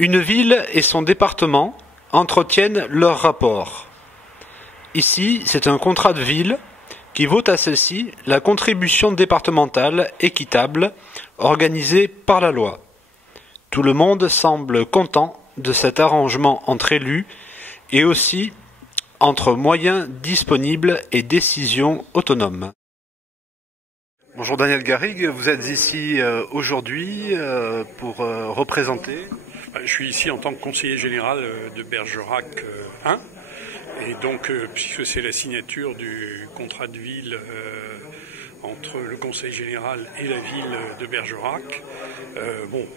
Une ville et son département entretiennent leur rapport. Ici, c'est un contrat de ville qui vaut à celle-ci la contribution départementale équitable organisée par la loi. Tout le monde semble content de cet arrangement entre élus et aussi entre moyens disponibles et décisions autonomes. Bonjour Daniel Garrigue, vous êtes ici aujourd'hui pour représenter. Je suis ici en tant que conseiller général de Bergerac 1 et donc puisque c'est la signature du contrat de ville entre le conseil général et la ville de Bergerac,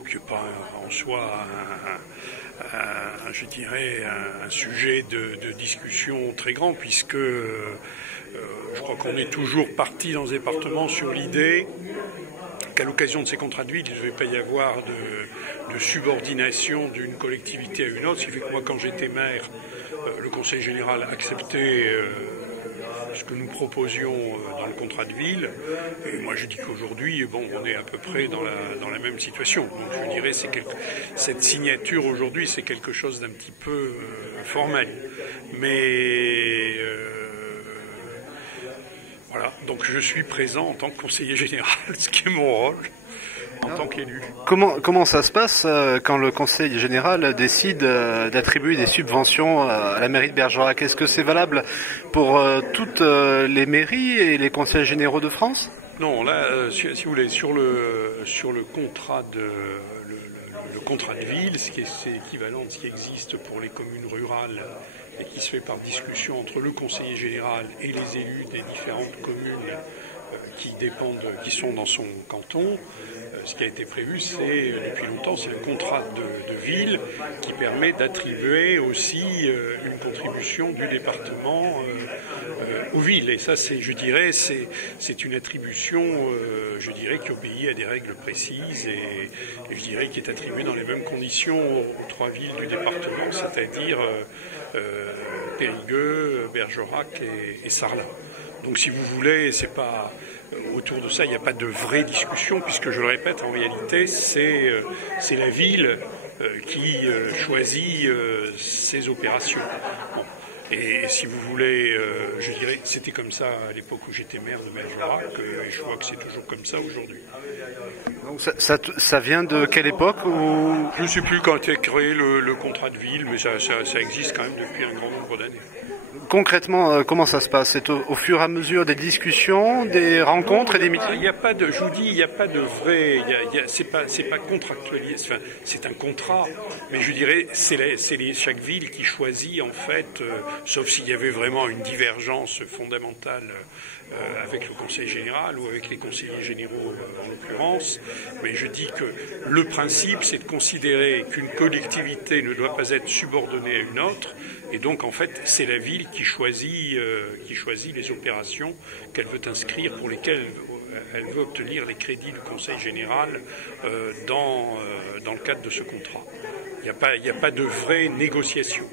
qui n'est pas en soi je dirais un sujet de discussion très grand puisque je crois qu'on est toujours parti dans ce département sur l'idée qu'à l'occasion de ces contrats de ville, il ne devait pas y avoir de subordination d'une collectivité à une autre. Ce qui fait que moi, quand j'étais maire, le conseil général acceptait ce que nous proposions dans le contrat de ville. Et moi, je dis qu'aujourd'hui, on est à peu près dans la même situation. Donc, je dirais, cette signature aujourd'hui, c'est quelque chose d'un petit peu formel. Mais voilà, donc je suis présent en tant que conseiller général, ce qui est mon rôle en tant qu'élu. Comment ça se passe quand le conseil général décide d'attribuer des subventions à la mairie de Bergerac? Est-ce que c'est valable pour toutes les mairies et les conseils généraux de France? Non, là, si vous voulez, sur le contrat le contrat de ville, c'est équivalent de ce qui existe pour les communes rurales et qui se fait par discussion entre le conseiller général et les élus des différentes communes qui sont dans son canton. Ce qui a été prévu, depuis longtemps, c'est le contrat de ville qui permet d'attribuer aussi une contribution du département aux villes. Et ça, je dirais, c'est une attribution, je dirais, qui obéit à des règles précises et je dirais qui est attribuée dans les mêmes conditions aux trois villes du département, c'est-à-dire Périgueux, Bergerac et Sarlat. Donc si vous voulez, c'est pas autour de ça, il n'y a pas de vraie discussion, puisque je le répète, en réalité, c'est la ville qui choisit ses opérations. Bon. Et si vous voulez, je dirais, c'était comme ça à l'époque où j'étais maire de Bergerac, et je vois que c'est toujours comme ça aujourd'hui. Donc ça vient de quelle époque Je ne sais plus quand a été créé le contrat de ville, mais ça existe quand même depuis un grand nombre d'années. Concrètement, comment ça se passe? C'est au fur et à mesure des discussions, des rencontres et des meetings? Il n'y a pas de, je vous dis, il n'y a pas de vrai, c'est pas contractualisé, enfin, c'est un contrat, mais je dirais, c'est chaque ville qui choisit en fait, sauf s'il y avait vraiment une divergence fondamentale avec le conseil général ou avec les conseillers généraux en l'occurrence, mais je dis que le principe, c'est de considérer qu'une collectivité ne doit pas être subordonnée à une autre, et donc en fait, c'est la ville qui choisit les opérations qu'elle veut inscrire, pour lesquelles elle veut obtenir les crédits du conseil général dans le cadre de ce contrat. Il n'y a pas de vraie négociation.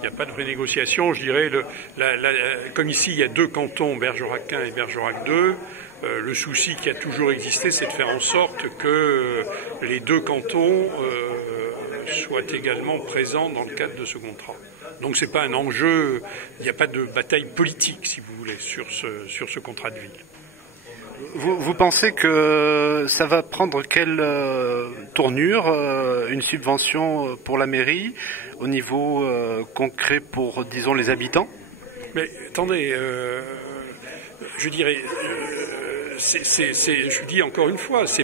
Il n'y a pas de vraie négociation, je dirais, comme ici il y a deux cantons, Bergerac 1 et Bergerac 2, le souci qui a toujours existé, c'est de faire en sorte que les deux cantons soient également présents dans le cadre de ce contrat. Donc c'est pas un enjeu, il n'y a pas de bataille politique, si vous voulez, sur ce contrat de ville. Vous pensez que ça va prendre quelle tournure, une subvention pour la mairie, au niveau concret pour, disons, les habitants? Mais attendez, je dirais, je dis encore une fois, c'est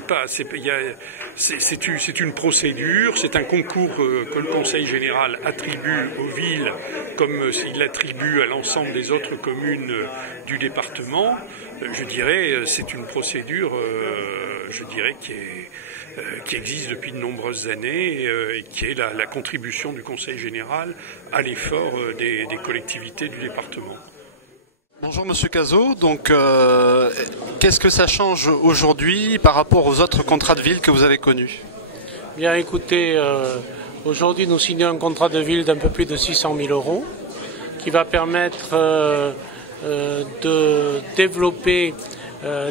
une procédure, c'est un concours que le Conseil général attribue aux villes, comme s'il l'attribue à l'ensemble des autres communes du département. Je dirais, c'est une procédure, je dirais, qui existe depuis de nombreuses années et qui est la contribution du Conseil général à l'effort des collectivités du département. Bonjour Monsieur Cazot, donc qu'est-ce que ça change aujourd'hui par rapport aux autres contrats de ville que vous avez connus? Bien écoutez, aujourd'hui nous signons un contrat de ville d'un peu plus de 600 000 € qui va permettre de développer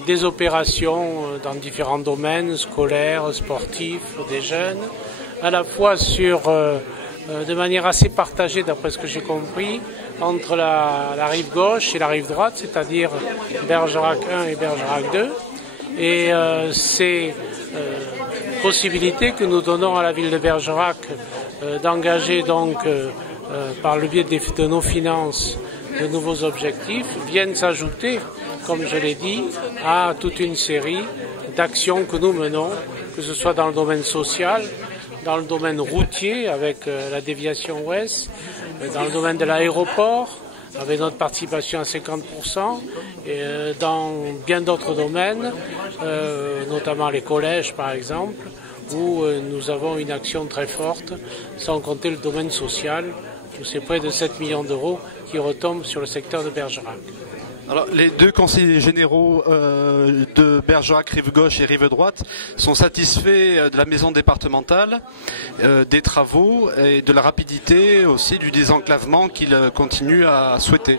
des opérations dans différents domaines, scolaires, sportifs, des jeunes, à la fois de manière assez partagée, d'après ce que j'ai compris, entre la rive gauche et la rive droite, c'est-à-dire Bergerac 1 et Bergerac 2. Et ces possibilités que nous donnons à la ville de Bergerac d'engager donc par le biais de nos finances de nouveaux objectifs viennent s'ajouter, comme je l'ai dit, à toute une série d'actions que nous menons, que ce soit dans le domaine social, dans le domaine routier avec la déviation ouest, dans le domaine de l'aéroport avec notre participation à 50%, et dans bien d'autres domaines, notamment les collèges par exemple, où nous avons une action très forte, sans compter le domaine social, où c'est près de 7 millions d'euros qui retombent sur le secteur de Bergerac. Alors, les deux conseillers généraux de Bergerac, rive gauche et rive droite, sont satisfaits de la maison départementale, des travaux et de la rapidité aussi du désenclavement qu'ils continuent à souhaiter.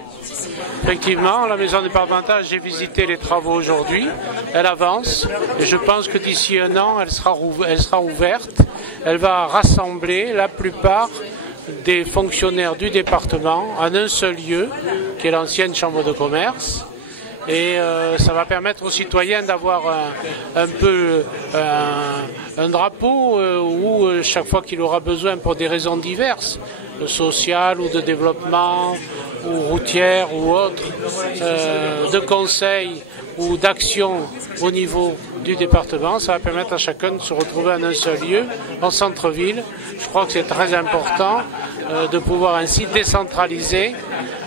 Effectivement, la maison départementale, j'ai visité les travaux aujourd'hui, elle avance et je pense que d'ici un an, elle sera ouverte. Elle va rassembler la plupart des fonctionnaires du département en un seul lieu, qui est l'ancienne chambre de commerce, et ça va permettre aux citoyens d'avoir un peu un drapeau où chaque fois qu'il aura besoin pour des raisons diverses, sociales ou de développement ou routières ou autres, de conseils ou d'actions au niveau du département, ça va permettre à chacun de se retrouver en un seul lieu, en centre-ville. Je crois que c'est très important de pouvoir ainsi décentraliser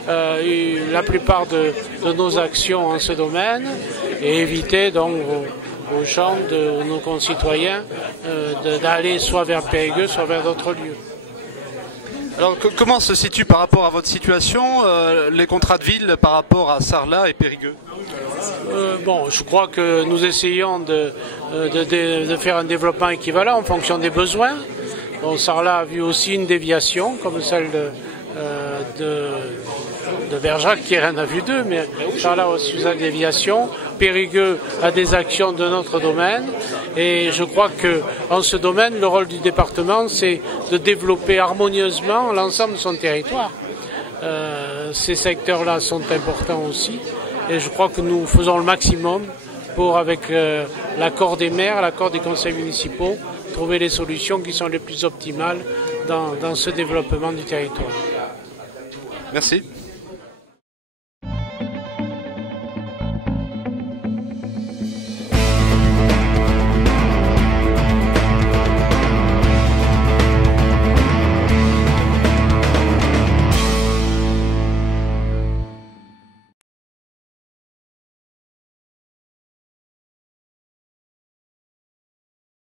la plupart de nos actions en ce domaine et éviter donc aux gens, de nos concitoyens, d'aller soit vers Périgueux, soit vers d'autres lieux. Alors comment se situent par rapport à votre situation les contrats de ville par rapport à Sarlat et Périgueux? Je crois que nous essayons de faire un développement équivalent en fonction des besoins. Bon, Sarlat a vu aussi une déviation comme celle de Bergerac, qui en a vu deux, mais Sarlat a aussi une déviation. Périgueux a des actions de notre domaine et je crois que en ce domaine, le rôle du département, c'est de développer harmonieusement l'ensemble de son territoire. Ces secteurs-là sont importants aussi et je crois que nous faisons le maximum pour, avec l'accord des maires, l'accord des conseils municipaux, trouver les solutions qui sont les plus optimales dans ce développement du territoire. Merci.